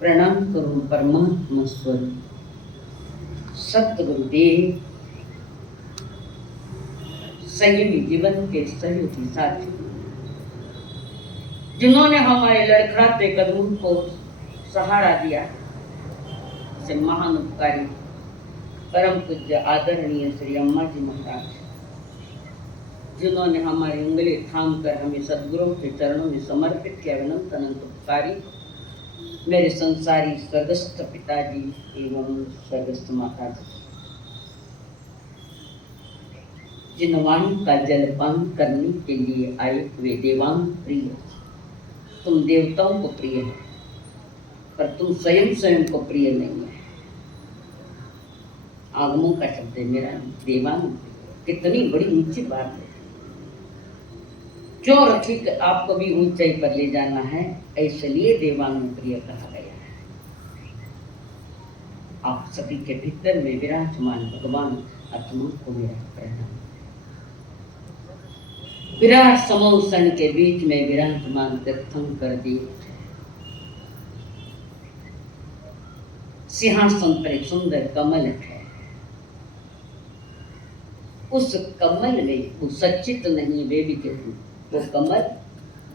प्रणाम करूं परमात्मा स्वरूप सतगुरुदेव संयमी जीवन के सहयोगी साथी, जिन्होंने हमारे लड़खड़ाते कदमों को सहारा दिया, से महान उपकारी परम पूज्य आदरणीय श्री अम्मा जी महाराज, जिन्होंने हमारी उंगली थाम कर हमें सदगुरुओं के चरणों में समर्पित किया। अनंत अनंत उपकारी मेरे संसारी स्वर्गस्थ पिताजी एवं स्वर्गस्थ माताजी, जिन वाणी का जलपान करने के लिए आए वे देवांग प्रिय, तुम देवताओं को प्रिय हो पर तुम स्वयं को प्रिय नहीं है। आगमों का शब्द है मेरा देवांग, कितनी बड़ी ऊंची बात है। क्यों रखी कि आपको भी ऊंचाई पर ले जाना है, इसलिए देवांग प्रिय कहा गया है। आप सभी के भीतर में विराजमान भगवान आत्मा को मेरा प्रणाम। विराट समोसन के बीच में विराजमान तीर्थंकर देव, सिंहासन पर एक सुंदर कमल है। उस कमल में वो सच्चित नहीं, वे भी कहते वो कमल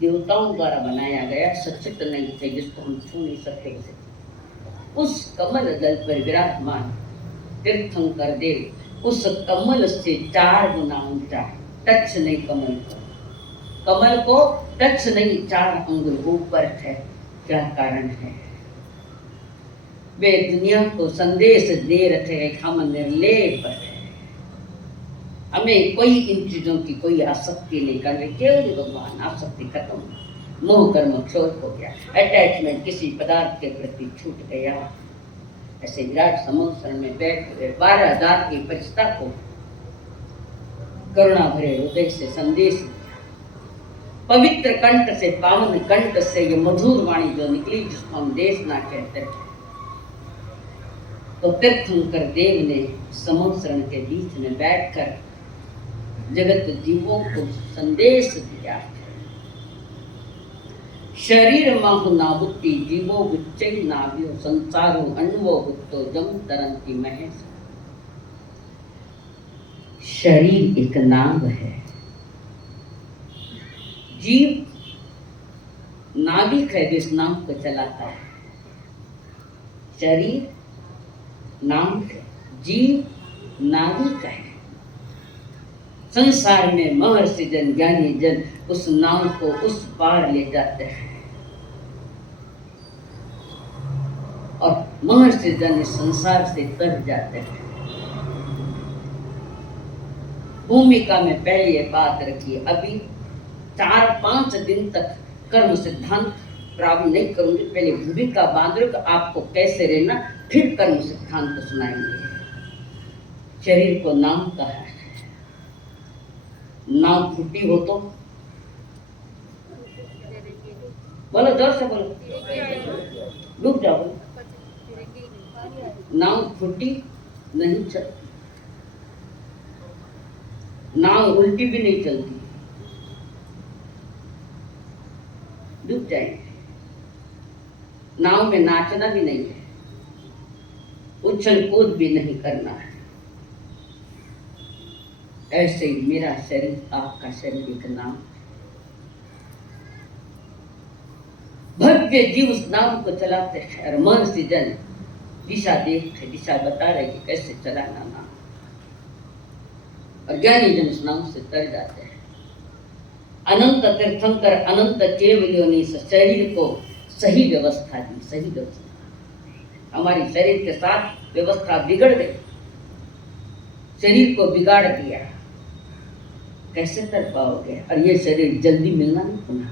देवताओं द्वारा बनाया गया, सच्चित नहीं थे जिसको हम छू नहीं सकते। उस कमल दल पर विराजमान तीर्थंकर देव उस कमल से 4 गुना ऊंचा, टच नहीं कमल को टच नहीं, 4 अंगुल ऊपर है। क्या कारण है? वे दुनिया को संदेश दे रहे हैं, हम निर्लेप है, हमें कोई इन चीजों की कोई आसक्ति नहीं करनी। केवल भगवान, आसक्ति खत्म, मोह कर्म क्षोभ हो गया, अटैचमेंट किसी पदार्थ के प्रति छूट गया। ऐसे विराट समोसन में बैठ 12,000 की परिस्था को करुणा भरे हृदय से संदेश दिया। पवित्र कंठ से, पावन कंठ से ये मधुर वाणी जो निकली, जिसको हम देशना कहते हैं, तो तीर्थंकर देव ने समोसन के बीच में बैठकर जगत जीवों को संदेश दिया। शरीर माहु नाबुत्ती जीवो गुच्चै नाव्यो संसारो अन्वो गुत्तो जम तरंती महेश। शरीर एक नाव है, जीव नाविक है जो इस नाव को चलाता है। शरीर नाव है, जीव नाविक है। संसार में महर्षि जन, ज्ञानी जन उस नाव को उस पार ले जाते हैं और महर्षि जन इस संसार से तर जाते हैं। भूमिका में पहले ये बात रखिए, अभी 4-5 दिन तक कर्म सिद्धांत प्राप्त नहीं करूंगी, पहले भूमिका बांध लो कि आपको कैसे रहना, फिर कर्म सिद्धांत सुनाएंगे। शरीर को नाम कहा है, नाव फूटी हो तो बोलो, जोर से बोलो, डूब जाओ। नाव फूटी नहीं चलती, नाव उल्टी भी नहीं चलती, डूब जाएंगे। नाव में नाचना भी नहीं है, उछल कूद भी नहीं करना है। ऐसे ही मेरा शरीर, आपका शरीर एक नाव, भव्य जीव उस नाव को चलाते हैं और महर्षि जन दिशा देखते, दिशा बता रहे कि कैसे चलाना नाव, और ज्ञानी जन उस नाव से तर जाते हैं। अनंत तीर्थंकर अनंत केवलियों ने इस शरीर को सही व्यवस्था दी, सही व्यवस्था। हमारी शरीर के साथ व्यवस्था बिगड़ गई, शरीर को बिगाड़ दिया, कैसे तर पाओगे? और ये शरीर जल्दी मिलना नहीं पुनः।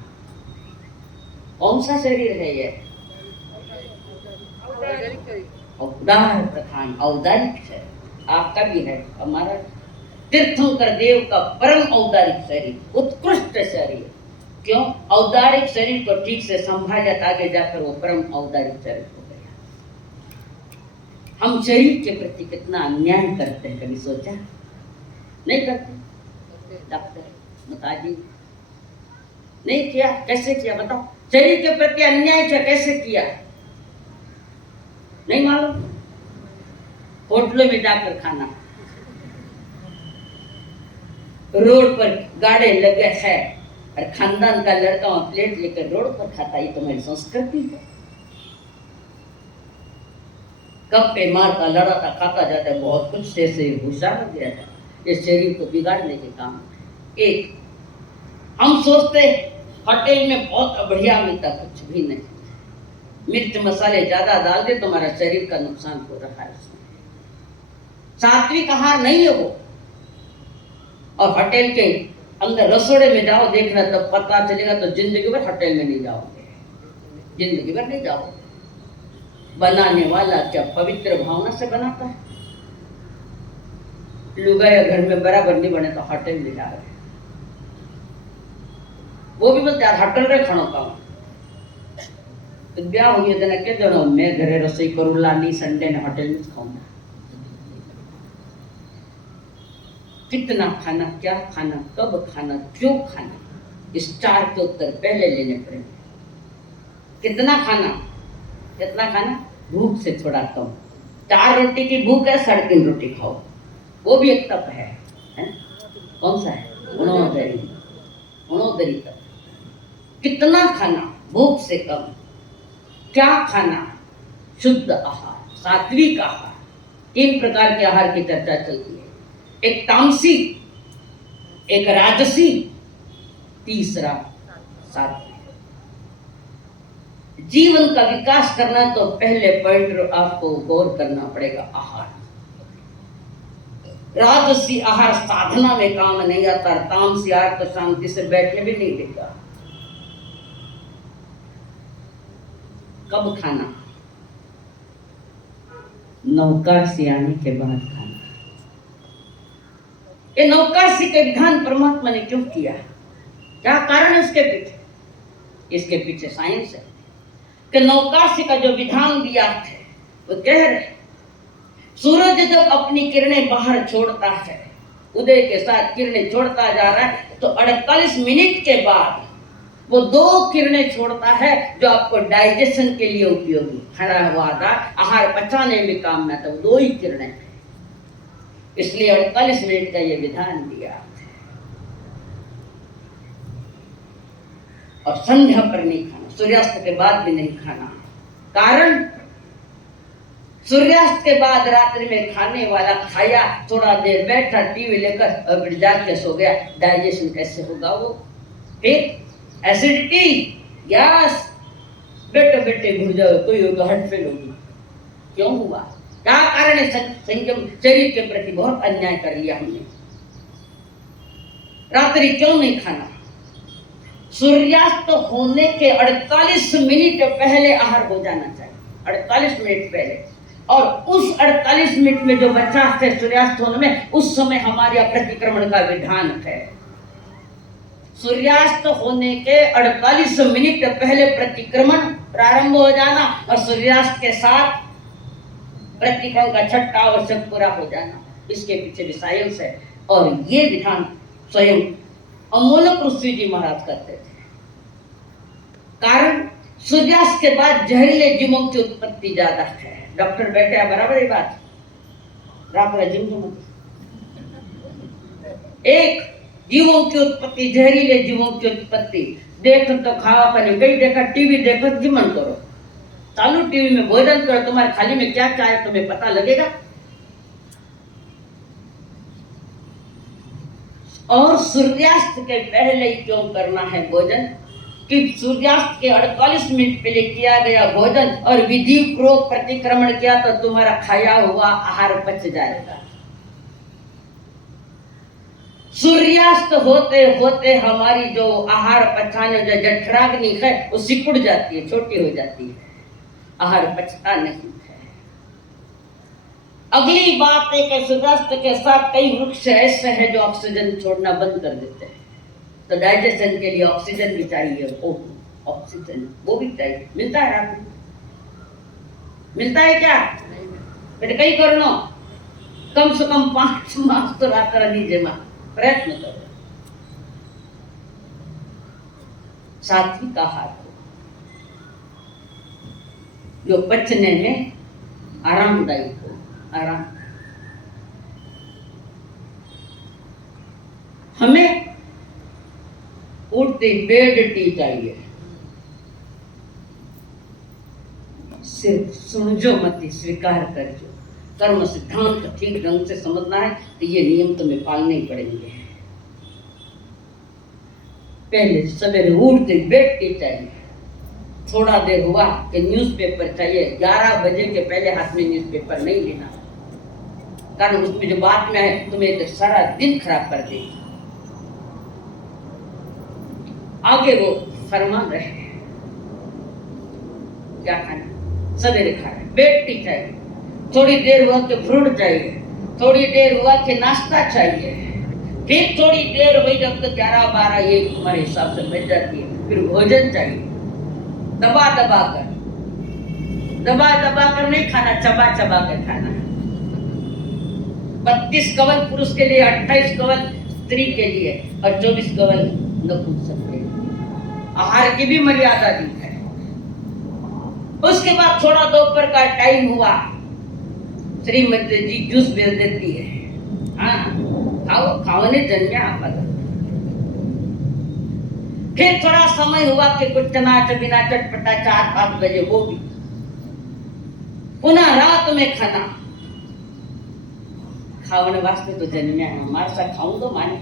कौन सा शरीर है ये? औदार प्रधान, औदारिक शरीर आपका भी है, हमारा तीर्थंकर देव का परम औदारिक शरीर, उत्कृष्ट शरीर। क्यों? औदारिक शरीर को ठीक से संभाला, आगे जाकर वो परम औदारिक शरीर हो गया। हम शरीर के प्रति कितना अन्याय करते हैं, कभी सोचा? नहीं करते? डॉक्टर बताइए, नहीं किया? कैसे किया बताओ? शरीर के प्रति अन्याय क्या कैसे किया? नहीं मालूम? होटलों में जाकर खाना, रोड पर गाड़े लगे है और खानदान का लड़का वहां प्लेट लेकर रोड पर खाता, ये तुम्हारी संस्कृति है। गप्पे मारता लड़ाता खाता जाता है, बहुत कुछ से होशियार हो गया था। ये शरीर को बिगाड़ने के काम। एक हम सोचते होटल में बहुत बढ़िया मिलता, कुछ भी नहीं। मिर्च मसाले ज्यादा डाल दे तुम्हारा शरीर का नुकसान हो रहा है उसमें। सात्विक आहार नहीं है वो। और होटल के अंदर रसोड़े में जाओ, देखना तब पता चलेगा। तो जिंदगी भर होटल में नहीं जाओगे, जिंदगी भर नहीं जाओगे। बनाने वाला क्या पवित्र भावना से बनाता है? लुगाया घर में बराबर नहीं बने तो होटल में जा रहे, वो भी बोलते यार होटल रे खानो पाऊं। तो ब्याह हुई जना के जनो मैं घरे रसोई करूँ लानी, संडे ने होटल में खाऊंगा। कितना खाना, क्या खाना, कब खाना, क्यों खाना, इस चार के उत्तर पहले लेने पड़ेंगे। कितना खाना, कितना खाना, भूख से थोड़ा कम। 4 रोटी की भूख है, 3.5 रोटी खाओ, वो भी एक तप है? कौन सा है? उणोदरी तप। कितना खाना, भूख से कम। क्या खाना, शुद्ध आहार, सात्विक आहार। 3 प्रकार के आहार की चर्चा चलती है, एक तामसी, एक राजसी, तीसरा सात्विक। जीवन का विकास करना तो पहले पॉइंट आपको गौर करना पड़ेगा, आहार। राजसी आहार साधना में काम नहीं आता, तामसी आहार तो शांति से बैठने भी नहीं देगा। कब खाना? नौकासी आने के बाद खाना। ये नौकासी के विधान परमात्मा ने क्यों किया? क्या कारण है इसके पीछे? इसके पीछे साइंस है कि नौकासी का जो विधान दिया है वो कह रहे सूरज जब अपनी किरणें बाहर छोड़ता है, उदय के साथ किरणें छोड़ता जा रहा है, तो 48 मिनट के बाद वो 2 किरणें छोड़ता है जो आपको डाइजेशन के लिए उपयोगी, खड़ा हुआ था आहार पचाने में काम में, तो 2 ही किरणें। इसलिए 48 मिनट का ये विधान दिया। और संध्या पर नहीं खाना, सूर्यास्त के बाद भी नहीं खाना। कारण सूर्यास्त के बाद रात्रि में खाने वाला खाया, थोड़ा देर बैठा टीवी लेकर और फिर जाके सो गया, डाइजेशन कैसे होगा? वो फिर एसिडिटी, गैस, बेटे बेटे घुल जाओ, कोई होगा हार्ट फेल होगी। क्यों हुआ? क्या कारण है? संयम, शरीर के प्रति बहुत अन्याय कर लिया हमने। रात्रि क्यों नहीं खाना? सूर्यास्त होने के 48 मिनट पहले आहार हो जाना चाहिए, 48 मिनट पहले। और उस 48 मिनट में जो बचा है सूर्यास्त होने में, उस समय हमारे प्रतिक्रमण का विधान है। सूर्यास्त होने के 48 मिनट पहले प्रतिक्रमण प्रारंभ हो जाना और सूर्यास्त के साथ प्रतिक्रमण का 6ठा आवश्यक पूरा हो जाना। इसके पीछे भी साइंस है। और ये विधान स्वयं अमोलक ऋषि जी महाराज करते थे। कारण सूर्यास्त के बाद जहरीले जीवों की उत्पत्ति ज्यादा है। डॉक्टर बैठे हैं, बराबर ये बात? एक जीवों की उत्पत्ति, जहरीले जीवों की उत्पत्ति। देख तो खावा पानी, कहीं देखा टीवी देखो, जीवन करो, चालू टीवी में भोजन करो, तुम्हारे थाली में क्या क्या है तुम्हें पता लगेगा। और सूर्यास्त के पहले ही क्यों करना है भोजन? कि सूर्यास्त के 48 मिनट पहले किया गया भोजन और विधि पूर्वक प्रतिक्रमण किया तो तुम्हारा खाया हुआ आहार पच जाएगा। सूर्यास्त होते होते हमारी जो आहार पचाने जो जठराग्नि है वो सिकुड़ जाती है, छोटी हो जाती है, आहार पचता नहीं है। अगली बात है कि सूर्यास्त के साथ कई वृक्ष ऐसे हैं जो ऑक्सीजन छोड़ना बंद कर देते हैं, तो डाइजेशन के लिए ऑक्सीजन भी चाहिए। ऑक्सीजन वो भी चाहिए, मिलता है रात में? मिलता है क्या बेटे? कई करो कम से कम 5 मास तो रात लीजिए, मां प्रयत्न करो। सात्विक आहार जो पचने में आरामदायी हो, आराम। हमें उठते बेड टी चाहिए, सिर्फ सुनजो मत, स्वीकार करजो। कर्म सिद्धांत ठीक ढंग से समझना है तो ये नियम तुम्हें पालने ही पड़ेंगे। पहले सवेरे उठते बेड टी चाहिए, थोड़ा देर हुआ कि न्यूज़पेपर चाहिए। 11 बजे के पहले हाथ में न्यूज़पेपर नहीं लेना, कारण उसमें जो बात में है तुम्हें तो सारा दिन खराब कर देगी। आगे वो फरमान रहे क्या खाना, सवेरे खाना बेड टी चाहिए, थोड़ी देर हुआ कि फ्रूट चाहिए, थोड़ी देर हुआ कि नाश्ता चाहिए, फिर थोड़ी देर हुई जब तक 11-12 ये तुम्हारे हिसाब से बच जाती है, फिर भोजन चाहिए। दबा दबा कर नहीं खाना, चबा चबा कर खाना। 32 कवल पुरुष के लिए, 28 कवल स्त्री के लिए और 24 कवल नपुंसक के लिए। आहार की भी मर्यादा दी है। उसके बाद थोड़ा दोपहर का टाइम हुआ, श्रीमती जी जूस बेच देती है, हाँ खाओ, खाओने जन्या आपका। फिर थोड़ा समय हुआ कि कुछ चनाच बिना चटपटा 4-5 बजे वो भी, पुनः रात में खाना। खाने वास्ते तो जन्म्या है, मार सा खाऊं तो माने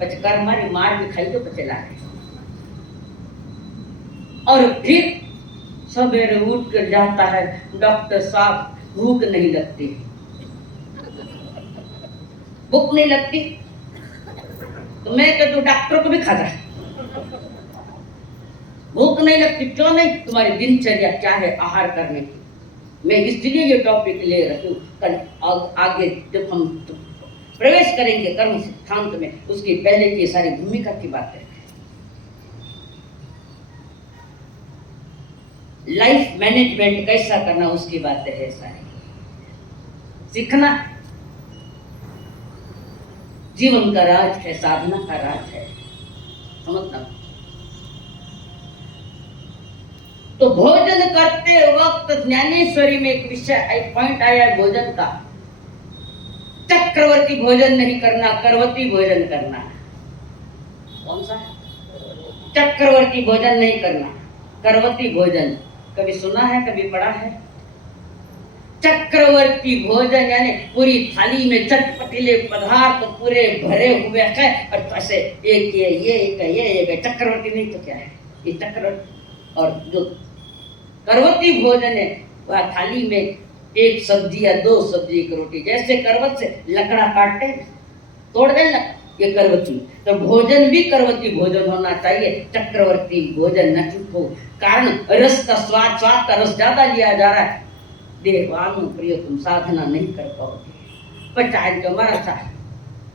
पछ कर मारी मार भी खाई तो पचला है। और फिर सवेरे उठ कर जाता है, डॉक्टर साहब भूख नहीं लगती, भूख नहीं लगती तो मैं कहता हूं डॉक्टर को भी खा जाए, भूख नहीं लगती क्यों नहीं, तुम्हारी दिनचर्या क्या है आहार करने की। मैं इसलिए ये टॉपिक ले रही हूँ, कल आगे जब हम प्रवेश करेंगे कर्म सिद्धांत में, उसकी पहले की सारी भूमिका की बात है। लाइफ मैनेजमेंट कैसा करना उसकी बातें है सारी, सीखना। जीवन का राज है, साधना का राज है, समझना। तो भोजन करते वक्त ज्ञानेश्वरी में एक विषय, एक पॉइंट आया है भोजन का। चक्रवर्ती भोजन नहीं करना, करवती भोजन करना। कौन सा? चक्रवर्ती भोजन नहीं करना, करवती भोजन। कभी सुना है, कभी पढ़ा है? चक्रवर्ती भोजन यानी पूरी थाली में चटपटीले पदार्थ पूरे भरे हुए हैं और ऐसे एक ये चक्रवर्ती नहीं तो क्या है ये चक्रवर्ती। और जो करवती भोजन है वह थाली में एक सब्जी या 2 सब्जी, एक रोटी, जैसे करवत से लकड़ा काटते तोड़ देना, ये करवती। तो भोजन भी करवती भोजन होना चाहिए, चक्रवर्ती भोजन न हो। कारण रस का स्वाद का रस ज्यादा लिया जा रहा है। देवानु प्रिय तुम साधना नहीं कर पाओगे। पचाए जो मरा था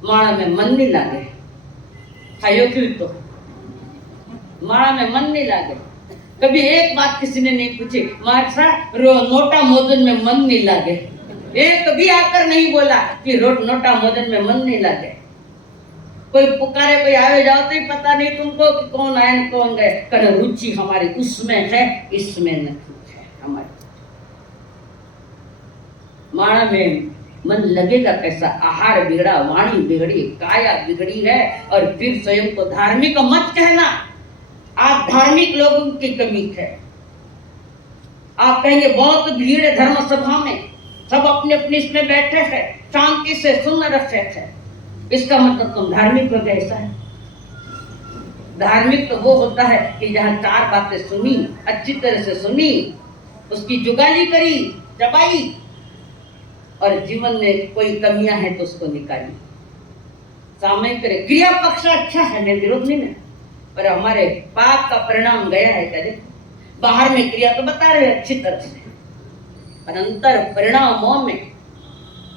माड़ा में मन नहीं लागे, खाइयो क्यों तो माड़ा में मन नहीं लागे। कभी एक बात किसी ने नहीं पूछी, मारा नोटा मोदन में मन नहीं लागे। एक कभी आकर नहीं बोला कि नोटा मोदन में मन नहीं लागे। कोई पुकारे, कोई आवे जाओ तो ही पता नहीं तुमको कि कौन आए कौन गए। कर रुचि हमारी उसमें है, इसमें नहीं है। हमारी माड़ा में मन लगेगा कैसा? आहार बिगड़ा, वाणी बिगड़ी, काया बिगड़ी है। और फिर स्वयं को धार्मिक मत कहना, आप धार्मिक लोगों की कमी है। आप कहेंगे बहुत भीड़ है धर्म सभा में, सब अपने अपने इसमें बैठे हैं, शांति से सुन रहे हैं, इसका मतलब तुम धार्मिक हो गए। ऐसा है? धार्मिक तो वो होता है कि जहाँ 4 बातें सुनी, अच्छी तरह से सुनी, उसकी जुगाली करी, चबाई, और जीवन में कोई कमियां हैं तो उसको निकाली, सामयिक करे। क्रिया पक्ष अच्छा है, मैं विरोध नहीं है, पर हमारे पाप का परिणाम गया है क्या? देखो बाहर में क्रिया तो बता रहे अच्छी तरह से, पर अंतर परिणामों में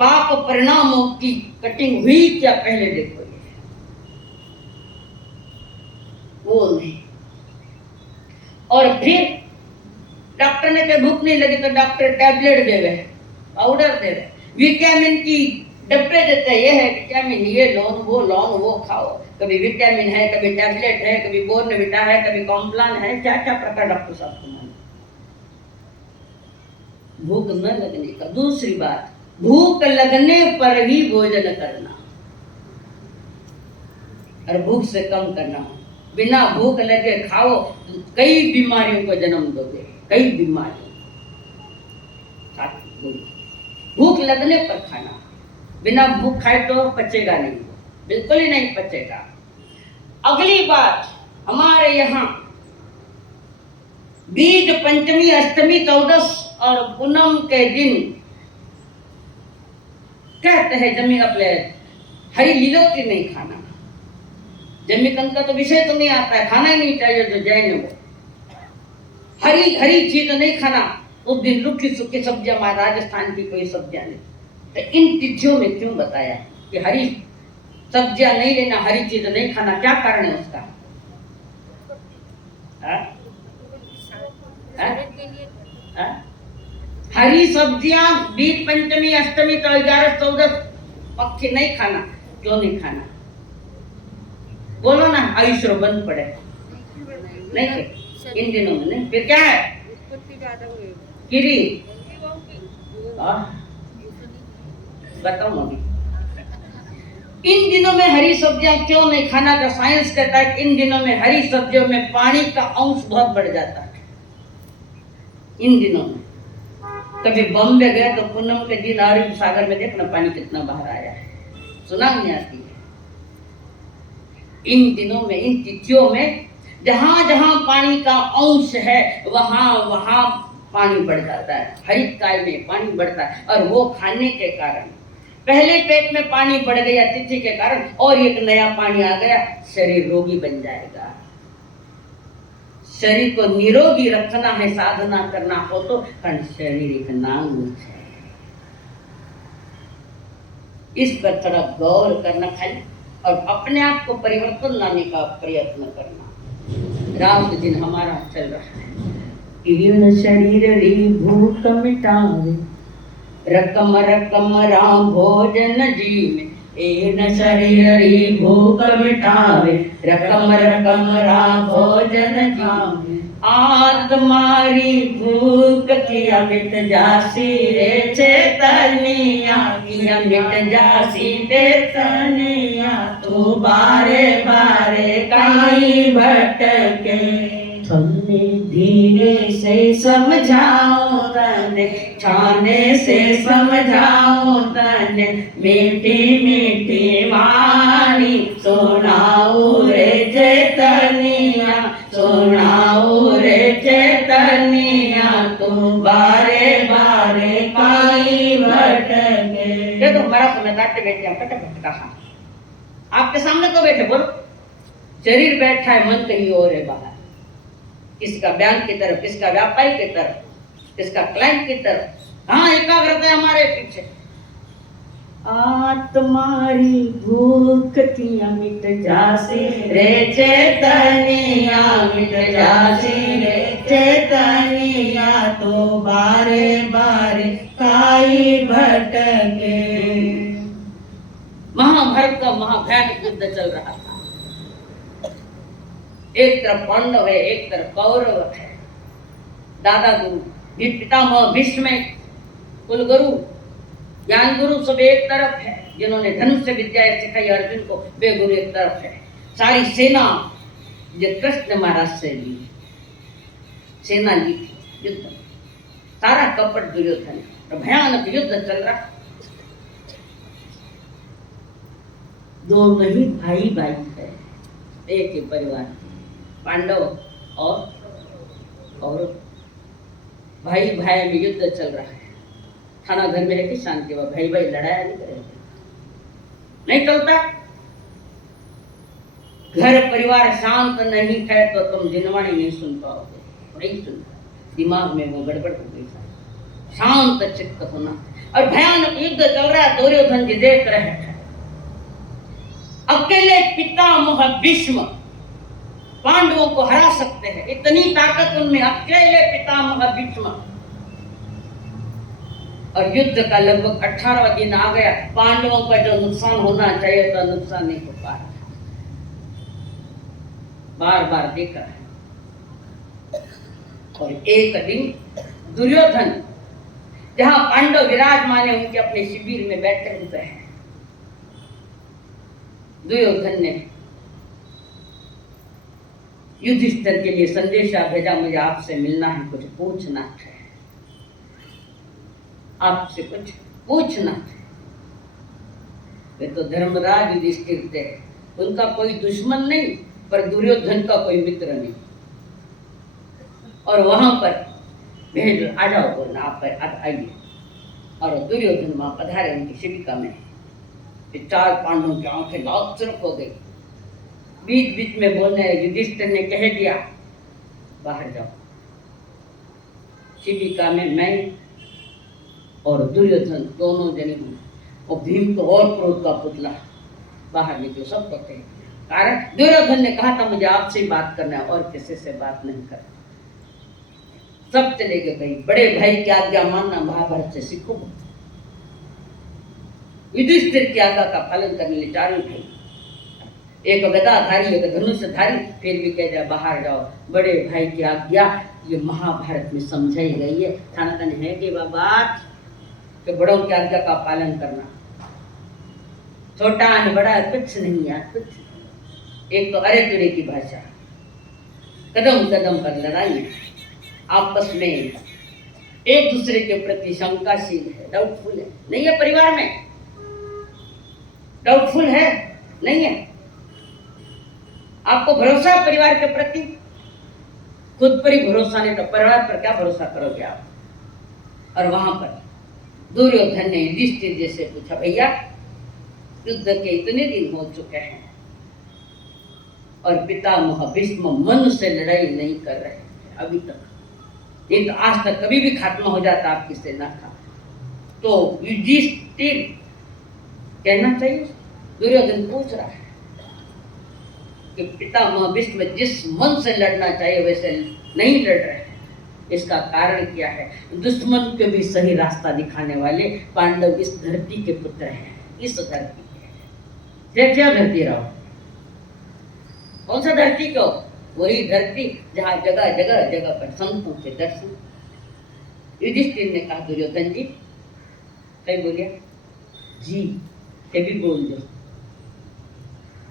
पाप परिणामों की कटिंग हुई क्या पहले देखो, वो नहीं। और फिर डॉक्टर ने कहा भूख नहीं लगी तो डॉक्टर टैबलेट दे रहे, पाउडर दे रहे, विटामिन की डब्बे देते हैं, ये है विटामिन, ये लोन वो खाओ। कभी विटामिन है, कभी टैबलेट है, कभी बोर्नविटा है, कभी कॉम्प्लान है, क्या क्या प्रकार डॉक्टर साहब को माने। भूख न लगने का। दूसरी बात, भूख लगने पर ही भोजन करना और भूख से कम करना। बिना भूख लगे खाओ तो कई बीमारियों को जन्म दोगे, कई बीमारियों। भूख लगने पर खाना, बिना भूख खाए तो पचेगा नहीं, बिल्कुल ही नहीं पचेगा। अगली बात, हमारे यहाँ बीज पंचमी, अष्टमी, 14 और पूनम के दिन कहते हैं जमी अपने हरी लीलोकी नहीं खाना। जमीकंद का तो विषय तो नहीं आता है, खाना ही नहीं चाहिए जो जैन हो। हरी हरी चीज नहीं खाना। उस दिन रुखी सुखी सब्जियां, राजस्थान की कोई सब्जियां नहीं। तो इन तिथियों में क्यों बताया कि हरी सब्जियां नहीं लेना, हरी चीज नहीं खाना? क्या कारण है उसका? हरी सब्जियां बीज पंचमी, अष्टमी, 11, 14 पक्के नहीं खाना। क्यों नहीं खाना? बोलो ना, आयुष्य बंद पड़े नहीं थे इन दिनों में। नहीं फिर क्या है? गिरी बताओ अभी। इन दिनों में हरी सब्जियां क्यों नहीं खाना का साइंस कहता है कि इन दिनों में हरी सब्जियों में पानी का अंश बहुत बढ़ जाता है। इन दिनों में कभी बॉम्बे गए तो पूनम के दिन अरब सागर में देखना पानी कितना बाहर आया है, सुनामी आती है। इन दिनों में, इन तिथियों में जहां जहां पानी का अंश है वहां वहां पानी बढ़ जाता है। हरित काय में पानी बढ़ता है और वो खाने के कारण पहले पेट में पानी बढ़ गया तिथि के कारण, और एक नया पानी आ गया, शरीर रोगी बन जाएगा। शरीर को निरोगी रखना है, साधना करना हो तो, कारण शरीर एक नांग है। इस पर थोड़ा गौर करना खाली और अपने आप को परिवर्तन लाने का प्रयत्न करना। रात दिन हमारा चल रहा है, इन शरीर री भूख मिटावे, रकम रकम राम भोजन जीवे। इन शरीर री भूख मिटावे, रकम रकम राम भोजन जीवे। आत्मारी भूख किया मिट जासी रे चेतनिया, किया मिट जासी चेतनिया। तू बारे बारे काई भटके, छाने धीरे से समझाओ तने, छाने से समझाओ तने। मीठी मीठी वाणी सुनाओ रे चेतनिया, सुनाओ रे चेतनिया। तू बारे बारे काई भटके। ये तो हमारा समय काटते बैठे हम कट कहा। आपके सामने तो बैठे, बोलो। शरीर बैठा है, मन कहीं और है बाहर, किसका बैंक की तरफ, किसका व्यापारी की तरफ, किसका क्लाइंट की तरफ। हाँ, एकाग्रता है हमारे पीछे। आत्मारी भूख किया मिट जासी रे चेतनिया, मिट जासी रे चेतनिया। तो बारे बारे काई भटके। महाभारत का महाभयानक युद्ध चल रहा था। एक तरफ पांडव है, एक तरफ कौरव है। दादा गुरु, पितामह भीष्म, कुलगुरु, ज्ञान गुरु सब एक तरफ है, जिन्होंने धनुष विद्याएं सिखाई अर्जुन को, वे गुरु एक तरफ है। सारी सेना जो कृष्ण महाराज से ली, सेना ली थी युद्ध, सारा कपट दुर्योधन, भयानक युद्ध चल रहा। दोनों ही भाई भाई है, एक ही परिवार, पांडव और भाई भाई में युद्ध चल रहा है। खाना घर में है कि शांति हुआ, भाई भाई लड़ाया नहीं करेंगे, नहीं चलता। घर परिवार शांत नहीं है तो तुम जिनवाणी नहीं सुन पाओगे, नहीं सुनता, दिमाग में वो गड़बड़ हो गई। शांत चित्त होना। और भयानक युद्ध चल रहा है, दुर्योधन जी देख रहे हैं। अकेले पितामह भीष्म पांडवों को हरा सकते हैं, इतनी ताकत उनमें, अकेले पितामह भीष्म। और युद्ध का लगभग 18वां दिन आ गया, पांडवों का जो नुकसान होना चाहिए था नुकसान नहीं हो पा रहा। बार बार देखा है। और एक दिन दुर्योधन जहां पांडव विराजमान है उनके अपने शिविर में बैठे हुए हैं। दुर्योधन ने युधिष्ठिर के लिए संदेशा भेजा, मुझे आपसे मिलना है, कुछ पूछना है, आपसे कुछ पूछना है। वे तो धर्मराज युधिष्ठिर थे, उनका कोई दुश्मन नहीं, पर दुर्योधन का कोई मित्र नहीं। और वहां पर भेज, आ जाओ बोलना, आप आइए। और दुर्योधन वहां पधारे उनकी शिविका में। चार पांडवों की आंखें लाल सिर्फ हो गई। बीच बीच में बोलने युधिष्ठिर ने कह दिया, बाहर जाओ। शिविका में मैं और दुर्योधन दोनों जने हूं, और भीम तो और क्रोध का पुतला, बाहर निकलो, सब पते। कारण दुर्योधन ने कहा था मुझे आपसे बात करना है और किसी से बात नहीं करना। सब चले गए। भाई बड़े भाई की आज्ञा मानना महाभारत से सीखो। युधिष्ठिर की आज्ञा का पालन करने लिए चारों भाई, एक गदाधारी एक धनुषधारी, फिर भी कह दिया बाहर जाओ। बड़े भाई की आज्ञा ये महाभारत में समझाई गई है, सनातन है कि बात कि बड़ों की आज्ञा का पालन करना। छोटा न बड़ा कुछ नहीं यार, कुछ। एक तो अरे तुरे की भाषा, कदम कदम पर लड़ाई, आपस में एक दूसरे के प्रति शंकाशील है, डाउटफुल है, नहीं है। परिवार में डाउटफुल है, नहीं है। आपको भरोसा है परिवार के प्रति, खुद पर ही भरोसा नहीं तो परिवार पर क्या भरोसा करोगे आप। और वहां पर दुर्योधन ने युधिष्ठिर जैसे पूछा, भैया युद्ध के इतने दिन हो चुके हैं और पितामह भीष्म मन से लड़ाई नहीं कर रहे अभी तक, ये तो आज तक कभी भी खात्मा हो जाता आपकी सेना का। तो युधिष्ठिर कहना चाहिए, दुर्योधन पूछ रहा है कि पितामह भीष्म जिस मन से लड़ना चाहिए वैसे नहीं लड़ रहे हैं, इसका कारण क्या है। दुश्मन को भी सही रास्ता दिखाने वाले पांडव इस धरती के पुत्र हैं, इस धरती के। क्या धरती रहो, कौन सा धरती को, वही धरती जहां जगह जगह जगह पर संतों के दर्शन। युधिष्ठिर ने कहा दुर्योधन जी, कहीं बोलिया जी, ये भी बोल दो।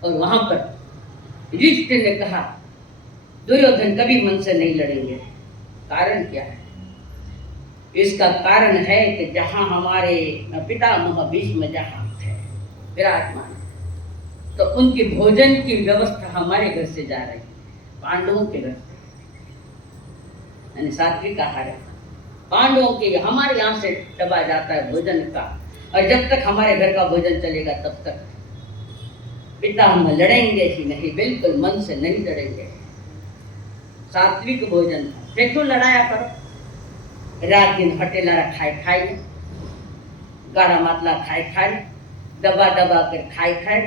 और वहां पर युधिष्ठिर ने कहा दुर्योधन कभी मन से नहीं लड़ेंगे। कारण क्या है, इसका कारण है कि जहां हमारे पितामह भीष्म जहां थे विराजमान, तो उनकी भोजन की व्यवस्था हमारे घर से जा रही है, पांडवों के घर से, यानी सात्विक आहार है। पांडवों के हमारे यहाँ से दबा जाता है भोजन का, और जब तक हमारे घर का भोजन चलेगा तब तक पिता हम लड़ेंगे ही नहीं, बिल्कुल मन से नहीं लड़ेंगे। सात्विक भोजन देखो, लड़ाया करो, रात दिन हटेला खाए गाढ़ा मातला खाए दबा दबा कर खाए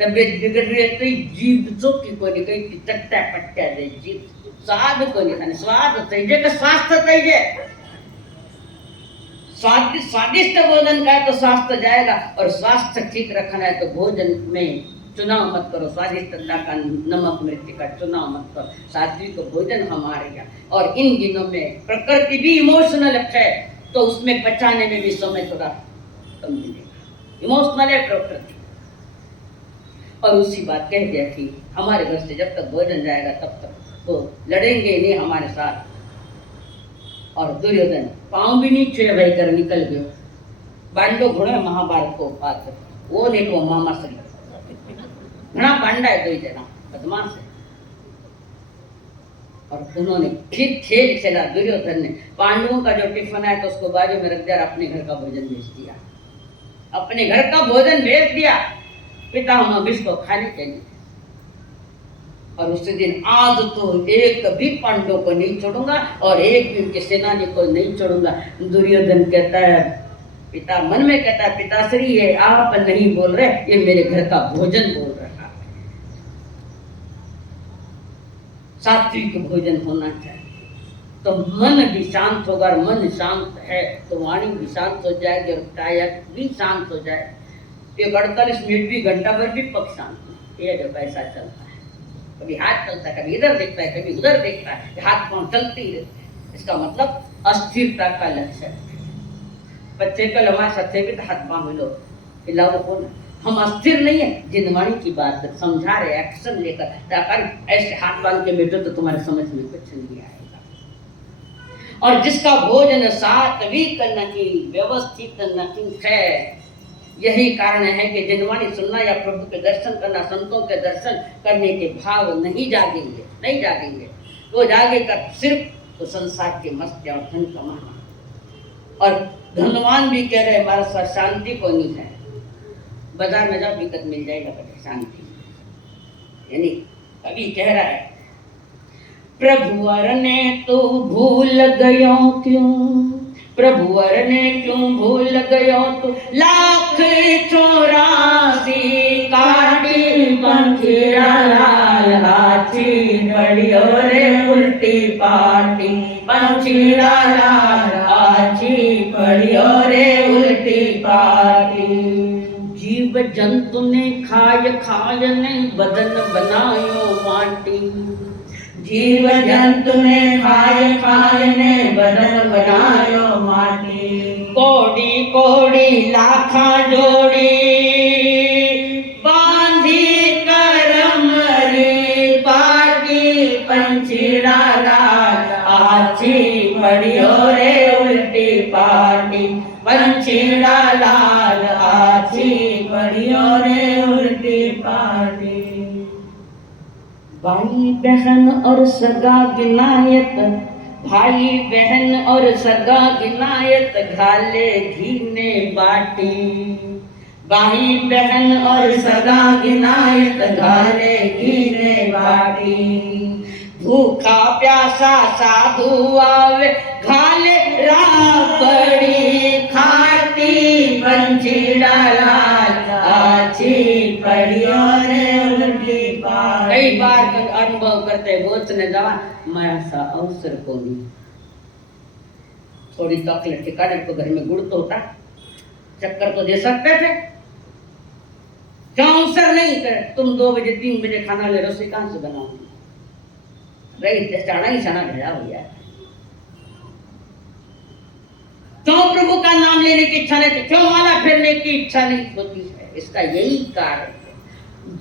तबियत बिगड़ रही है तो जीभ चोकी कोणी काही चट्ट्या पट्ट्या दे, जीभ स्वाद कोणी आणि स्वाद चाहिए का स्वास्थ्य चाहिए। स्वादिष्ट भोजन का है तो स्वास्थ्य जाएगा, और स्वास्थ्य ठीक रखना है तो भोजन में चुनाव मत करो, स्वादिष्टता का नमक मिर्च का चुनाव मत करो। सात्विक भोजन हमारे यहाँ, और इन दिनों में प्रकृति भी इमोशनल है तो उसमें पचाने में भी समय थोड़ा कम मिलेगा, इमोशनल है प्रकृति। और उसी बात कह दिया कि हमारे घर से जब तक भोजन जाएगा तब तक तो लड़ेंगे नहीं हमारे साथ। और दुर्योधन पांव भी नहीं छुए भाई कर निकल गयो। बांडो घणो महाभारत को पात्र, वो देखो मामा श्री घना बांडा है, दो जना बदमाश है। और उन्होंने फिर खेल खेला। दुर्योधन ने पांडवों का जो टिफिन है तो उसको बाजू में रख दिया, अपने घर का भोजन भेज दिया, अपने घर का भोजन भेज दिया पितामह भीष्म को खाने के लिए। और उसी दिन आज तो एक भी पांडव को नहीं छोड़ूंगा और एक भी उनके सेनानी को नहीं छोड़ूंगा। दुर्योधन कहता है, पिता मन में कहता है, पिताश्री ये आप नहीं बोल रहे, ये मेरे घर का भोजन बोल रहा है। सात्विक भोजन होना चाहिए तो मन भी शांत होगा, और मन शांत है तो वाणी भी शांत हो जाएगी और काया भी शांत हो जाए। ये 48 मिनट भी घंटा भर भी पक शांत, ये जो पैसा चलता है, कभी हाथ चलता है, कभी इधर देखता है, कभी उधर देखता है, हाथ पांव चलते ही रहते हैं। इसका मतलब अस्थिरता का लक्षण है। बच्चे कल हमारे साथ भी हाथ पाँव मिलो हिलाओ को ना, हम अस्थिर नहीं है, जिनवाणी की बात समझा रहे एक्शन लेकर, ताकि ऐसे हाथ बांध के बैठो तो तुम्हारे समझ में कुछ नहीं आएगा। और जिसका भोजन सात्विक नहीं, व्यवस्थित नहीं है, यही कारण है कि जिनवाणी सुनना या प्रभु के दर्शन करना, संतों के दर्शन करने के भाव नहीं जागेंगे, नहीं जागेंगे। वो जागेगा सिर्फ तो संसार के मस्त और धन कमाना। और धनवान भी कह रहे हमारे साथ शांति को नहीं है, बाजार में जाओ दिक्कत मिल जाएगा, शांति। यानी कवि कह रहा है प्रभुवर ने तो भूल गयो क्यों, प्रभुवर ने क्यों भूल गयो तो 1,84 काटी पंखीड़ा लाल हाथी बढ़ियो रे उल्टी पाटी, पंखीड़ा लाल हाथी बढ़ियो रे उल्टी पाटी। जीव जंतु ने खाय खाय ने बदन बनायो माटी, जीव जंतु ने खाय खाय ने बदन बनायो माटी। कोड़ी कोड़ी लाखा जोड़ी बांधी करम री पाटी, पंछीड़ा लाल आछी बढ़ियो रे उल्टी पाटी, पंछीड़ा लाल आछी बढ़ियो रे उल्टी पाटी। भाई बहन और सगा गिनायत, भाई बहन और सगा गिनायत घाले घी ने बाटी, भाई बहन और सगा गिनायत घाले घी ने बाटी। भूखा प्यासा साधु आवे घाले राबड़ी खाती, पंछीड़ा लाल आछी बढ़ियो रे उल्टी पाटी। कई बार अनुभव करते बोचने जावा मारा सा अवसर को नहीं, थोड़ी तकलीफ ठिकाने तो घर में गुड़ तो होता, चक्कर तो दे सकते थे, क्या अवसर नहीं कर। तुम 2 बजे 3 बजे खाना ले, रसोई कहां से बनाओगी, रही चाणा ही चाणा भेड़ा हो गया। क्यों प्रभु का नाम लेने की इच्छा नहीं थी, क्यों माला फेरने की इच्छा नहीं होती है, इसका यही कारण है।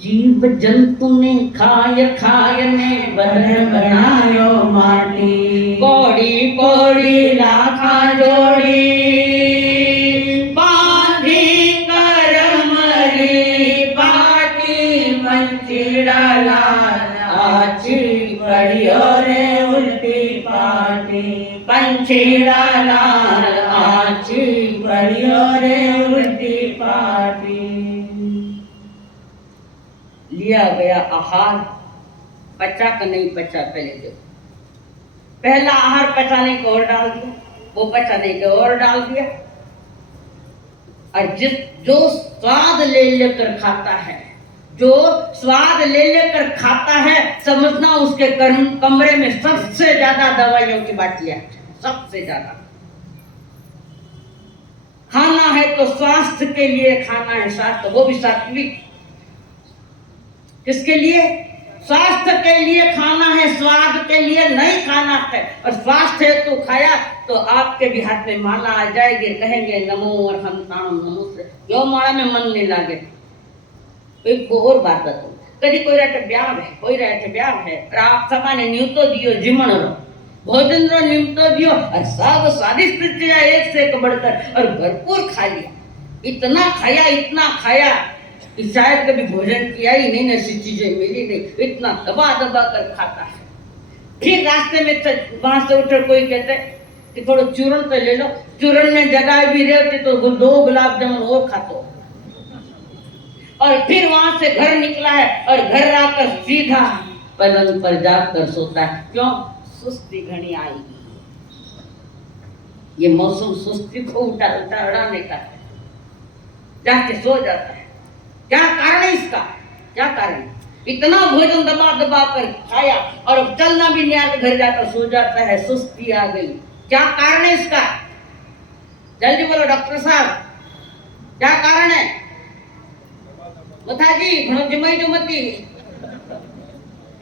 जीव जंतु ने खाय खाय ने बदन बनायो माटी, कोड़ी कोड़ी लाखा जोड़ी बांधी करम री पाटी, पंछीड़ा लाल आछी बढ़ियो रे उल्टी पाटी, पंछीड़ा लाल आछी बढ़ियो रे उल्टी पाटी। लिया गया आहार पचा का नहीं पचा, पहले देखो, पहला आहार पचाने को और डाल दिया, वो पचाने को और डाल दिया। और जो स्वाद ले लेकर खाता है, जो स्वाद ले लेकर खाता है, समझना उसके कमरे में सबसे ज्यादा दवाइयों की बाटियां, सबसे ज्यादा। खाना है तो स्वास्थ्य के लिए खाना है, स्वास्थ्य वो भी सात्विक। किसके लिए? स्वास्थ्य के लिए खाना है, स्वाद के लिए नहीं खाना है। और स्वास्थ्य है तो खाया तो आपके भी हाथ में माला आ जाएगी, कहेंगे नमो और हम ताम नमो से, जो माला में मन नहीं लागे। एक और बात बताओ, कभी कोई रहते ब्याह है, कोई रहते ब्याह है, और आप सबने न्यूतो दियो जिमण रो, भोजन रो न्यूतो दियो, और सब स्वादिष्ट चीजें एक से एक बढ़कर, और भरपूर खा लिया, इतना खाया इतना खाया कि शायद कभी भोजन किया ही नहीं, ऐसी चीजें मिली नहीं, इतना दबा दबा कर खाता है। फिर रास्ते में वहां से उठकर कोई कहते कि थोड़ा चूरन तो ले लो, चूरन में जगह भी रहते तो 2 गुलाब जामुन और खातो। और फिर वहां से घर निकला है और घर आकर सीधा पलंग पर जाकर सोता है। क्यों? सुस्ती घनी आएगी, ये मौसम सुस्ती को उड़ाने का है, जाके सो जाता है। क्या कारण है इसका? क्या कारण? इतना भोजन दबा दबा कर खाया और अब चलना भी नहीं आता, घर जाकर सो जाता है, सुस्ती आ गई। क्या कारण है इसका? जल्दी बोलो डॉक्टर साहब, क्या कारण है? बता जी, जमाई जुमती।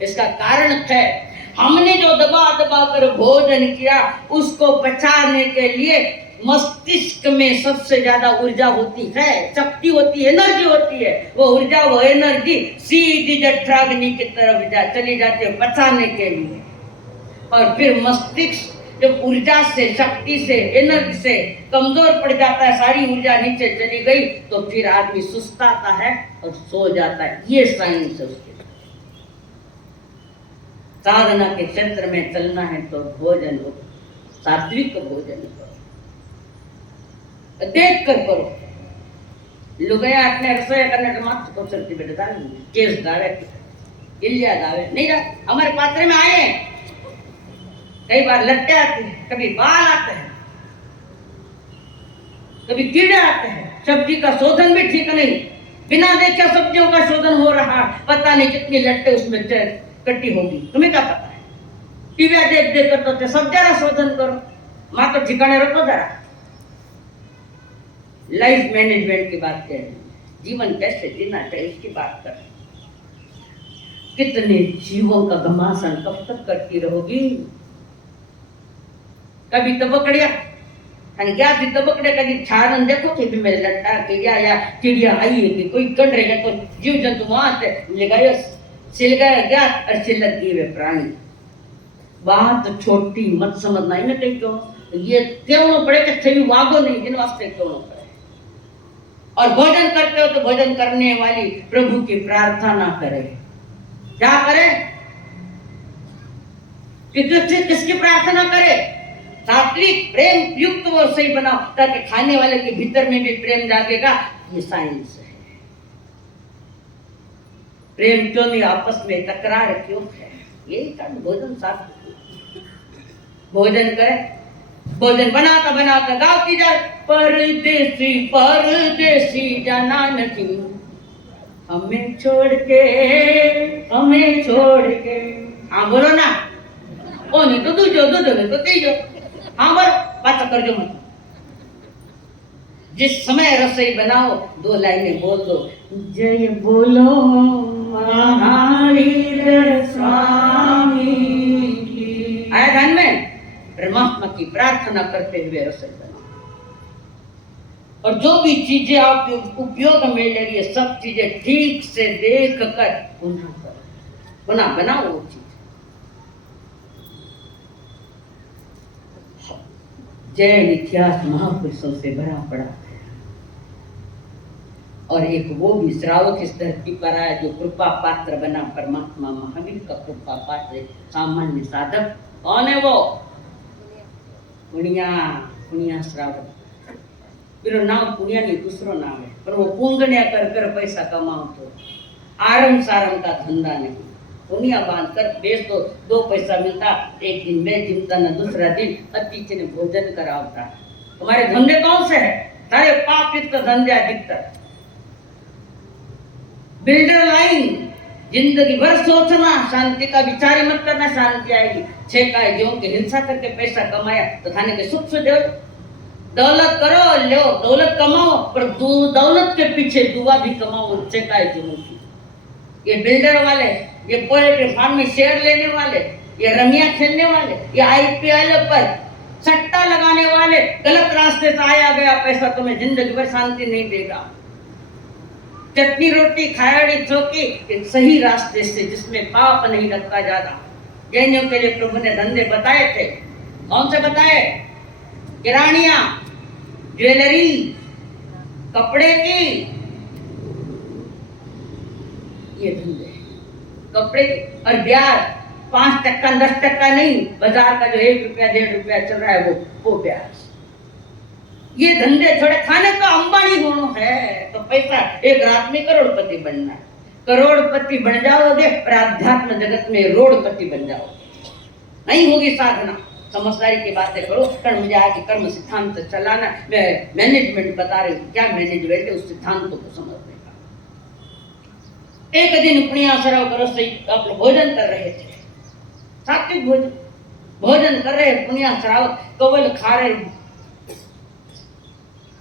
इसका कारण है हमने जो दबा दबा कर भोजन किया, उसको पचाने के लिए मस्तिष्क में सबसे ज्यादा ऊर्जा होती है, शक्ति होती है, एनर्जी होती है। वो ऊर्जा, वो एनर्जी सीधी जठराग्नि की तरफ चली जाती है पचाने के लिए। और फिर मस्तिष्क जब ऊर्जा से, शक्ति से, एनर्जी से कमजोर पड़ जाता है, सारी ऊर्जा नीचे चली गई, तो फिर आदमी सुस्ताता है और सो जाता है। ये साइंस है उसके। साधना के क्षेत्र में चलना है तो भोजन हो, सात्विक भोजन करो, देख कर करो। लुगया अपने रसोई करने का मत को चलती बेटा केस दावे, इलिया दावे नहीं जा। हमारे पात्र में आए कई बार लट्टे आते हैं, कभी बाल आते हैं, कभी कीड़े आते हैं। सब्जी का शोधन भी ठीक नहीं, बिना देखे सब्जियों का शोधन हो रहा, पता नहीं कितनी लट्टे उसमें कट्टी होगी, तुम्हें क्या पता है। टीवी देख देख कर तो सब जरा शोधन करो, माँ तो ठिकाने रखो जरा। लाइफ मैनेजमेंट की बात कह रहे हैं, जीवन कैसे जीना चाहिए इसकी बात कर रहे हैं। कितने जीवों का घमासान कब तक करती रहोगी। कभी तबकड़िया क्या थी, तबकड़े कभी छारन देखो कि भी मैं लट्टा कीड़िया या चिड़िया आई है कि कोई कर रहेगा, कोई जीव जंतु वहां से लगाया सिल गया और सिलक गई वे प्राणी। बात छोटी मत समझना, इन्हें कहीं क्यों ये क्यों पड़े कि सही वागो नहीं, जिन वास्ते क्यों पड़े। और भोजन करते हो तो भोजन करने वाली प्रभु की प्रार्थना करे। क्या करे कि किसकी प्रार्थना करे? सात्विक प्रेम युक्त वो सही बनाओ, ताकि खाने वाले के भीतर में भी प्रेम जागेगा। ये साइंस है। प्रेम क्यों नहीं, आपस में तकरार क्यों है? यही कारण भोजन सात्विक भोजन करे। भोजन बनाता बनाता गाती जाए, परदेसी परदेसी जाना नहीं हमें छोड़ के, हमें छोड़ के। हाँ बोलो ना, ओ नहीं तो दूजो, दूजो नहीं तो तीजो। हाँ बोलो, बात कर जो मत। जिस समय रसोई बनाओ 2 लाइनें बोल दो, जय बोलो महावीर स्वामी की। आया ध्यान में? परमात्मा की प्रार्थना करते हुए रसोई बनाओ। और जो भी चीजें आप उपयोग में ले रही है, सब चीजें ठीक से देख कर पुनः करो, पुनः बनाओ वो चीज। जैन इतिहास महापुरुषों से भरा पड़ा है। और एक वो भी श्रावक इस धरती पर आया जो कृपा पात्र बना, परमात्मा महावीर का कृपा पात्र, सामान्य साधक। कौन है वो? पुण्या श्रावक। मेरा नाम पुण्या नहीं, दूसरा नाम है, पर वो पुंगण्या कर कर पैसा कमाओ तो आरम सारम का धंधा नहीं। पुण्या बांध कर बेच दो, 2 पैसा मिलता, एक दिन में जिमता न दूसरा दिन अतिथि ने भोजन करावता। तुम्हारे धंधे कौन से है? सारे पाप युक्त धंधे अधिकतर। बिल्डर लाइन, जिंदगी भर सोचना, शांति का विचार ही मत करना, शांति आएगी। 6 काय जीवों की हिंसा करके पैसा कमाया तो थाने के सुख से दो। दौलत करो, लो दौलत कमाओ, पर दौलत के पीछे दुआ भी कमाओ। 6 काय जीवों की। ये बिल्डर वाले, ये पोल्ट्री फार्म में शेयर लेने वाले, ये रमिया खेलने वाले, ये IPL पर सट्टा लगाने वाले, गलत रास्ते से आया गया पैसा तुम्हें जिंदगी भर शांति नहीं देगा। चटनी रोटी खायड़ी चौकी एक सही रास्ते से, जिसमें पाप नहीं लगता ज्यादा। जैनियों के लिए प्रभु ने धंधे बताए थे। कौन से बताए? किरानिया, ज्वेलरी, कपड़े की, ये धंधे। कपड़े और ब्याज 5% 10% नहीं, बाजार का जो 1 रुपया 1.5 रुपया चल रहा है वो ब्याज। ये धंधे थोड़े खाने का अंबानी होना है तो पैसा एक रात में करोड़पति बनना है। करोड़पति बन जाओगे पर अध्यात्म जगत में रोड़पति बन जाओगे। नहीं होगी साधना। समझदारी की बातें करो। कर्म के कर्म सिद्धांत चलाना। मैं मैनेजमेंट बता रही हूँ, क्या मैनेजमेंट है उस सिद्धांतों को समझने का। एक दिन पुण्या सराव करो से आप लोग भोजन कर रहे थे, सात्विक भोजन कर रहे। पुण्या सराव कवल खा रहे,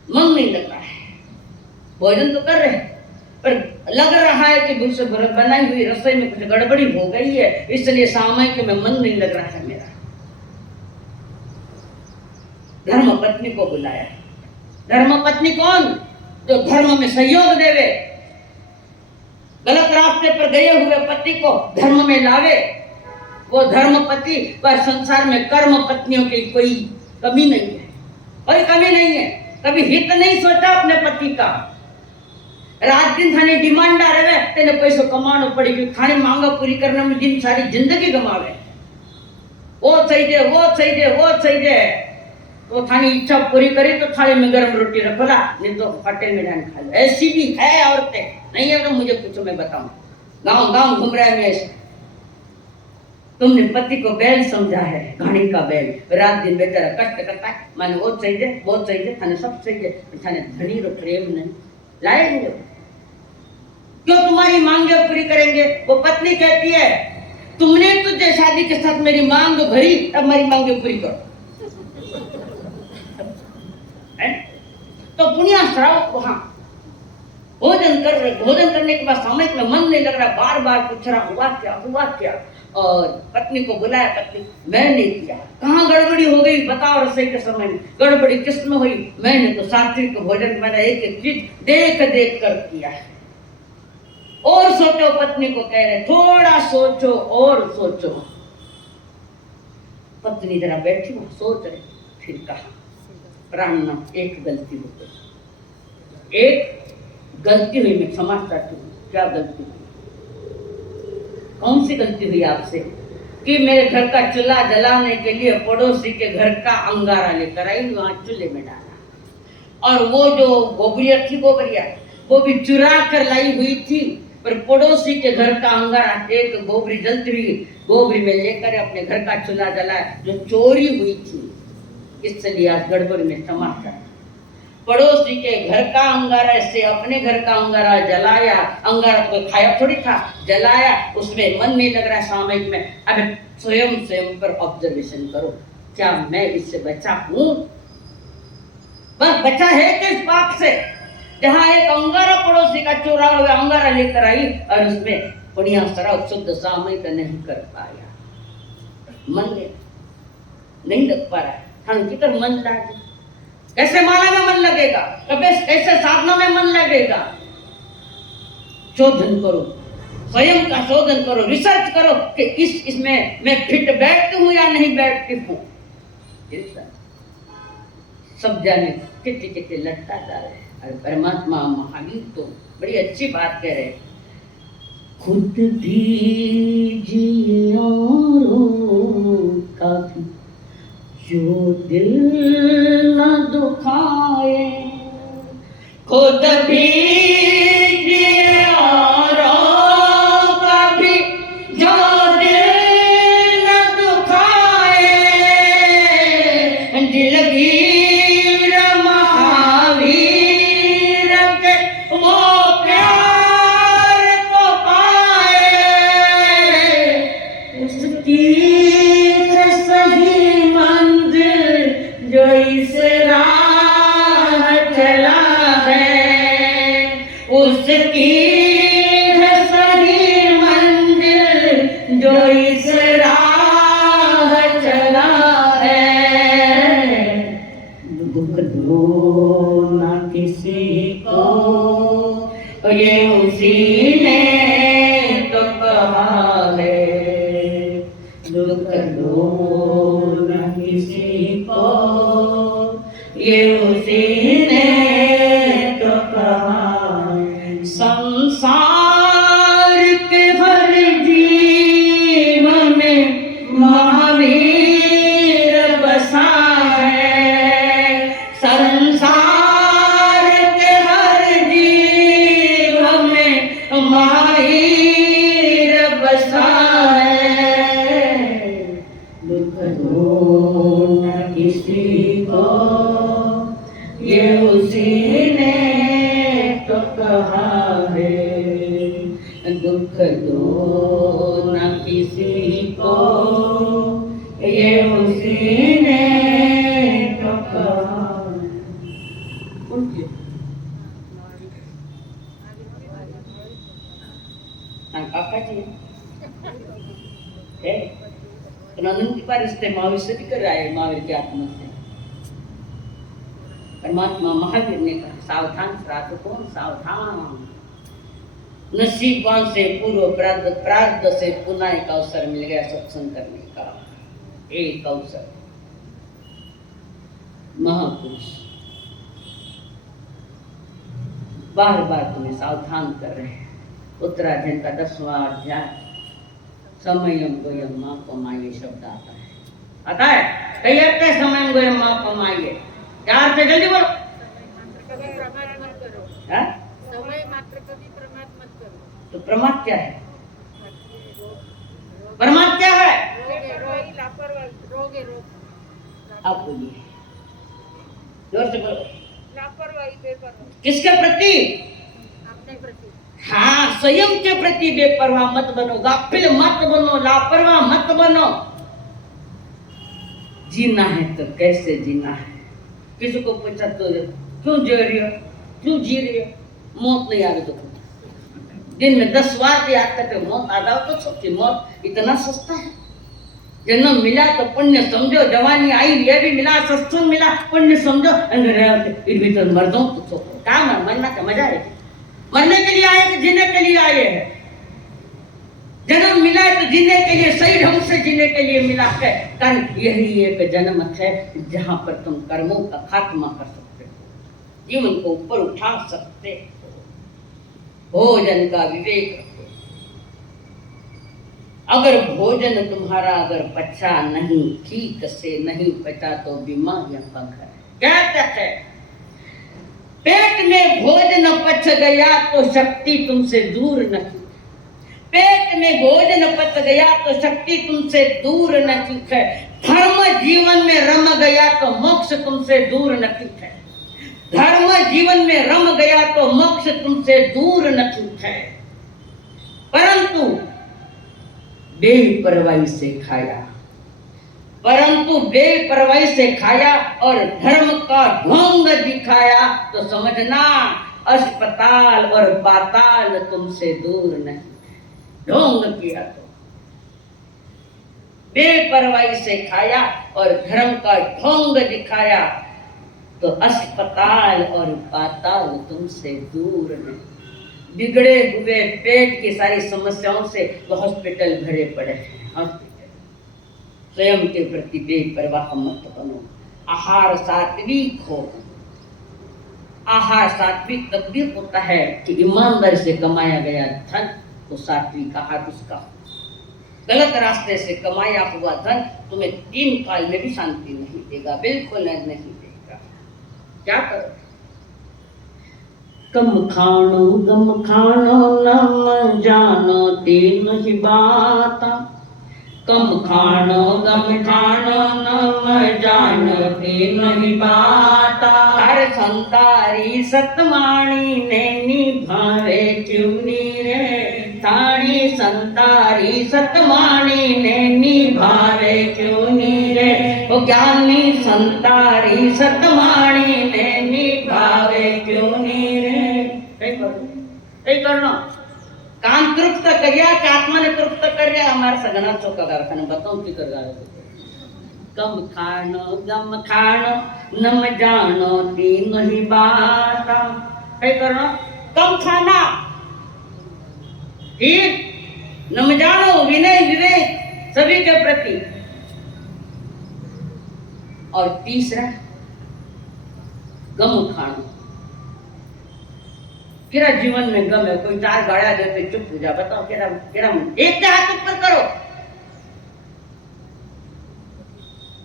मन नहीं लग रहा है। भोजन तो कर रहे पर लग रहा है कि दूसरे बनाई हुई रसोई में कुछ गड़बड़ी हो गई है, इसलिए सामयिक में मन नहीं लग रहा है मेरा। धर्म पत्नी को बुलाया। धर्म पत्नी कौन? जो धर्म में सहयोग देवे, गलत रास्ते पर गए हुए पति को धर्म में लावे, वो धर्म पति। पर संसार में कर्म पत्नियों की कोई कमी नहीं है, कोई कमी नहीं है। कभी हित नहीं सोचा अपने पति का। रात दिन थाने डिमांड आ रहे, तेने पैसों कमानो पड़ी, क्योंकि थाने मांगा पूरी करने में जिन सारी जिंदगी गमावे, वो चाहिए, वो चाहिए, वो चाहिए। तो थानी इच्छा पूरी करी तो थाली में गर्म रोटी रखोला, नहीं तो होटल में जाने खा लो। ऐसी भी है औरतें, नहीं है तो मुझे पूछो, मैं बताऊं। गांव गांव घूम रहा है मैं ऐसे। तुमने पति को बैल समझा है, घाणी का बैल, रात दिन बेचारा कष्ट करता है, माने वो चाहिए, वो चाहिए, थाने सब चाहिए, थाने धनी रो प्रेम नहीं लाएंगे। क्यों तुम्हारी मांगे पूरी करेंगे? वो पत्नी कहती है, तुमने तुझे शादी के साथ मेरी मांग भरी, अब मेरी मांगे पूरी करो। तो पुण्या श्रावक वहां भोजन करने के बाद सामयिक में मन नहीं लग रहा, बार बार पूछ रहा हुआ क्या। और पत्नी को बुलाया, पत्नी मैंने किया। कहाँ गड़बड़ी हो गई बताओ? रसोई के समय में गड़बड़ी किसमें हुई? मैंने तो सात्विक भोजन मैंने एक एक चीज देख कर किया है। और सोचो, पत्नी को कह रहे, थोड़ा सोचो और सोचो। पत्नी जरा बैठी वहां सोच रही, फिर कहा, प्राणनाथ एक गलती हो गई, एक गलती हुई, मैं क्षमा चाहती हूँ। क्या गलती हुई? कौन सी गलती हुई आपसे? कि मेरे घर का चूल्हा जलाने के लिए पड़ोसी के घर का अंगारा लेकर आई, वहां चूल्हे में डाला। और वो जो गोबरिया थी, गोबरिया वो भी चुरा कर लाई हुई थी, पर पड़ोसी के घर का अंगारा, एक गोबरी जलती हुई गोबरी में लेकर अपने घर का चूल्हा जलाया, जो चोरी हुई थी। इसलिए आज गड़बड़ में समाचार, पड़ोसी के घर का अंगारा से अपने घर का अंगारा जलाया। अंगारा तो खाया थोड़ी था, जलाया, उसमें मन नहीं लग रहा सामयिक में। अब स्वयं पर ऑब्जर्वेशन करो, क्या मैं इससे बचा हूं? बस बचा है किस पाप से? जहां एक अंगारा पड़ोसी का चोरा हुआ अंगारा लेकर आई और उसमें बढ़िया सरल शुद्ध सामयिक नहीं कर पाया। मन नहीं लग पा रहा है, हम किधर मन लागे? कैसे माला में मन लगेगा? कैसे साधना में मन लगेगा? शोधन करो, स्वयं का शोधन करो, रिसर्च करो कि इसमें मैं फिट बैठती हूँ या नहीं बैठती हूँ। सब जाने कितने लटका जा रहे हैं। अरे परमात्मा महावीर तो बड़ी अच्छी बात कह रहे, खुद दीजिए औरों का भी जो दिल न दुखाए, खुद दीजिए औरों का भी जो दिल न दुखाए, दिलगीर महावीर के वो प्यार को पाए, उसकी जो इस राह चला है, उसकी है सही मंजिल जो इस राह चला है। दुख दो ना किसी को, ये उसी ने तो कहा है। दुख दो ना किसी को, ये उसी ने तो कहा। संसार के हर जीव में महावीर बसा है। संसार के हर जीव में महावीर बसा है। दुख दो न किसी को, ये उसी ने तो कहा है। दुख दो न किसी को, ये उसी ने तो कहा। काका जी है, आनंद की बार इससे महावीर से भी कर रहा है, महावीर के आत्मा से महात्मा महावीर ने कहा, सावधान श्राद्ध कौन, सावधान। नसीबवान से पूर्व प्रार्थ से पुनः एक अवसर मिल गया सत्संग करने का, एक अवसर। महापुरुष बार बार तुम्हें सावधान कर रहे हैं। उत्तराखंड का 10वां अध्याय, समयम गोयम माँ पमाइए शब्द आता है कई अर्थ है समयम गोयम माँ पमाइए, क्या अर्थ है, जल्दी बोलो। समय मात्र कभी प्रमाद मत करो। तो प्रमाद क्या है, प्रमाद क्या है? रोग। आप बोलिए, जोर से बोलो। लापरवाही, बेपरवाही। किसके प्रति? अपने प्रति। हाँ, स्वयं के प्रति बेपरवाह मत बनो, गाफिल मत बनो, लापरवाह मत बनो। जीना है तो कैसे जीना है? किसी को पूछा तो क्यों जी रही हो, क्यों जी रही हो? मौत नहीं आ रही तो दिन में 10 बार याद करते मौत आ जाओ तो सबकी मौत इतना सस्ता है। जन्म मिला तो पुण्य समझो, जवानी आई ये भी मिला, सत्संग मिला पुण्य समझो, फिर तो मर जाऊं तो क्या मरना का मजा है? मरने के लिए आए कि जीने के लिए आए हैं? जन्म मिला है तो जीने के लिए, सही ढंग से जीने के लिए मिला है। कारण यही एक जन्म है जहां पर तुम कर्मों का खात्मा कर सकते हो, जीवन को ऊपर उठा सकते हो, भोजन का विवेक रखो। अगर भोजन तुम्हारा अगर पचा नहीं, ठीक से नहीं पचा तो बीमारियां का घर है। क्या कहते हैं? पेट में भोजन पच गया तो शक्ति तुमसे दूर नहीं, पेट में भोजन पच गया तो शक्ति तुमसे दूर नहीं है। धर्म जीवन में रम गया तो मोक्ष तुमसे दूर नहीं है, धर्म जीवन में रम गया तो मोक्ष तुमसे दूर नहीं है। परंतु बेपरवाही से खाया, परंतु बेपरवाही से खाया और धर्म का ढोंग दिखाया तो समझना अस्पताल और पाताल तुमसे दूर नहीं। ढोंग किया तो बेपरवाही से खाया और धर्म का ढोंग दिखाया तो अस्पताल और पाताल तुमसे दूर नहीं। बिगड़े हुए पेट की सारी समस्याओं से तो हॉस्पिटल भरे पड़े हैं। हॉस्पिटल स्वयं के प्रति बेपरवाह मत बनो। आहार सात्विक हो। आहार सात्विक तब भी होता है कि ईमानदारी से कमाया गया धन तो सात्विक आहार उसका। गलत रास्ते से कमाया हुआ धन तुम्हें 3 काल में भी शांति नहीं देगा, बिल्कुल नहीं देगा। क्या करो? कम खानो गम खानो नम जानो तीन ही बात, कम खानो गम खानो नम जानो तीन ही बात। हर संतारी सतवाणी ने निभावे क्यों रे, थानी संतारी सतवाणी ने निभावे क्यों रे। वो ज्ञानी संतारी सतवाणी ने निभावे क्यों रे। कई करना काम तृप्त करिया कि आत्मा ने तृप्त कर हमारे सगना चौका कारखाने बताओ की कर कम खानो गम खानो नम जानो तीन ही बात। कई करना कम खाना, ठीक, नम जानो विनय विवेक सभी के प्रति। और तीसरा गम खानो। किरा जीवन में गम है, कोई 4 गाड़ा देते चुप हो जा, बताओ किरा एक के हाथ ऊपर करो,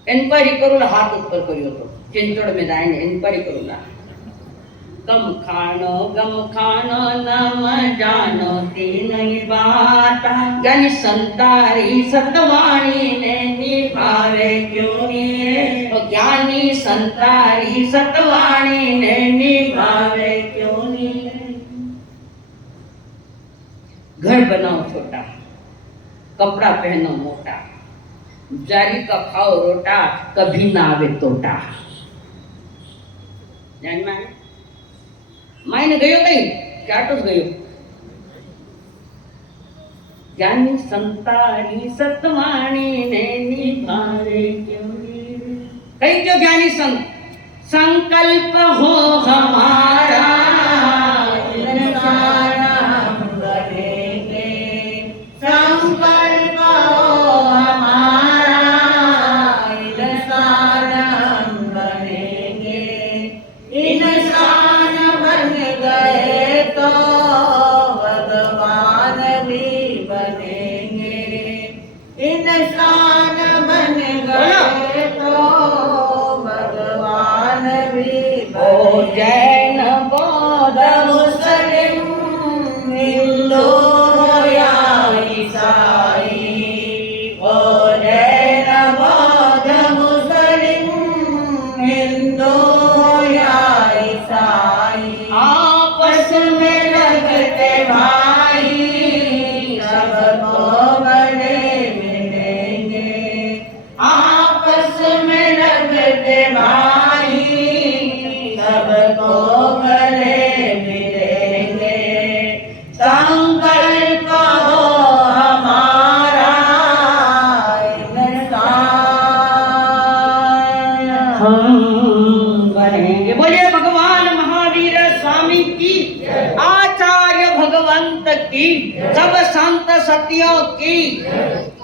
इंक्वायरी करो, हाथ ऊपर करियो तो चिंचड़ में जाएंगे, इंक्वायरी करो ना। गम खानो नम जानो तीन ही बात, ज्ञानी संतारी सतवाणी ने निभावे क्यों रे। तो ज्ञानी संतारी सतवाणी ने निभावे क्यों रे। घर बनाओ छोटा, कपड़ा पहनो मोटा, जारी का खाओ रोटा, कभी ना आवे तोटा। जान मायने गयो कहीं क्या तो गयो। ज्ञानी संतारी सतवाणी ने निभावे क्यों रे। कहीं क्यों ज्ञानी संत संकल्प हो हमारा इंसान हम बनेंगे, संकल्प हो हमारा इंसान हम बनेंगे, इंसान बन गए तो भगवान भी बनेंगे, इंसान बन गए तो भगवान भी बनेंगे। जैन बौद्ध मुस्लिम हिंदू या ईसाई, ओ जैन बौद्ध मुस्लिम हिंदू या ईसाई, आपस में लगते भाई सबको गले मिलेंगे, आपस में लगते भाई सबको गले मिलेंगे, संकल्प हो हमारा इंसान हम बनेंगे। बोलिए भगवान महावीर स्वामी की, आचार्य भगवंत की, सब संत सतियों की।